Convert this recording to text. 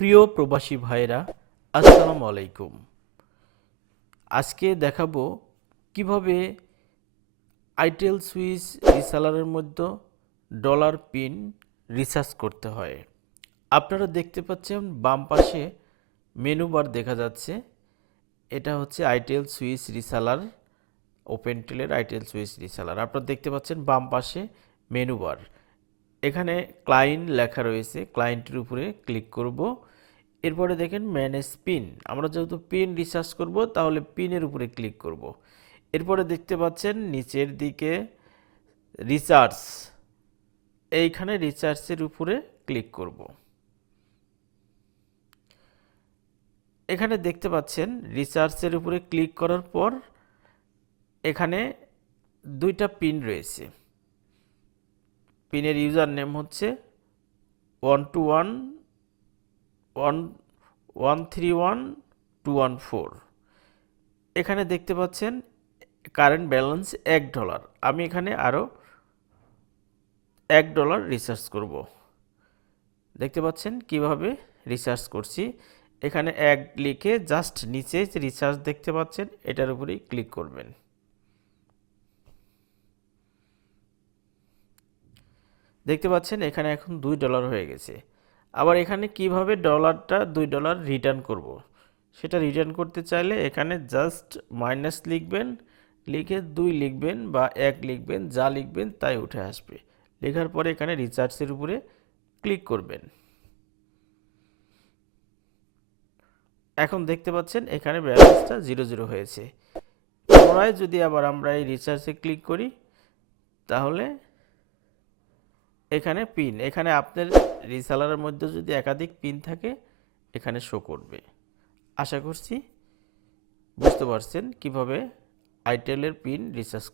প্রিয় প্রবাসী ভাইরা, আসসালামু আলাইকুম। আজকে দেখাবো কিভাবে আইটেল সুইস রিসেলারের মধ্যে ডলার পিন রিসার্চ করতে হয়। আপনারা দেখতে পাচ্ছেন বাম পাশে মেনু বার দেখা যাচ্ছে। এটা হচ্ছে আইটেল সুইস রিসেলার, ওপেনটেলের আইটেল সুইস রিসেলার। আপনারা দেখতে পাচ্ছেন বাম পাশে মেনু বার। এখানে ক্লায়েন্ট লেখা রয়েছে, ক্লায়েন্টের উপরে ক্লিক করব। এরপরে দেখেন ম্যানেজ পিন, আমরা যেহেতু পিন রিসার্চ করব তাহলে পিনের উপরে ক্লিক করব। এরপরে দেখতে পাচ্ছেন নিচের দিকে রিসার্চ, এইখানে রিসার্চের উপরে ক্লিক করব। এখানে দেখতে পাচ্ছেন রিসার্চের উপরে ক্লিক করার পর এখানে দুইটা পিন রয়েছে। পিনের ইউজার নেম হচ্ছে 121131214। এখানে দেখতে পাচ্ছেন কারেন্ট ব্যালেন্স $1। আমি এখানে আরও $1 রিসার্চ করব। দেখতে পাচ্ছেন কিভাবে রিসার্চ করছি। এখানে 1 লিখে জাস্ট নিচে যে রিসার্চ দেখতে পাচ্ছেন এটার উপরেই ক্লিক করবেন। দেখতে পাচ্ছেন এখানে এখন $2 হয়ে গেছে। আবার এখানে কিভাবে ডলারটা $2 রিটার্ন করব, সেটা রিটার্ন করতে চাইলে এখানে জাস্ট মাইনাস লিখবেন, লিখে 2 লিখবেন বা 1 লিখবেন, যা লিখবেন তাই উঠে আসবে। লেখার পরে এখানে রিচার্জের উপরে ক্লিক করবেন। এখন দেখতে পাচ্ছেন এখানে ব্যালেন্সটা 0 হয়েছে। পুনরায় যদি আবার আমরা এই রিচার্জে ক্লিক করি তাহলে এখানে পিন, এখানে আপনার রিসেলারের মধ্যে যদি একাধিক পিন থাকে এখানে শো করবে। আশা করছি বুঝতে পারছেন কিভাবে আইটেলের পিন রিসার্চ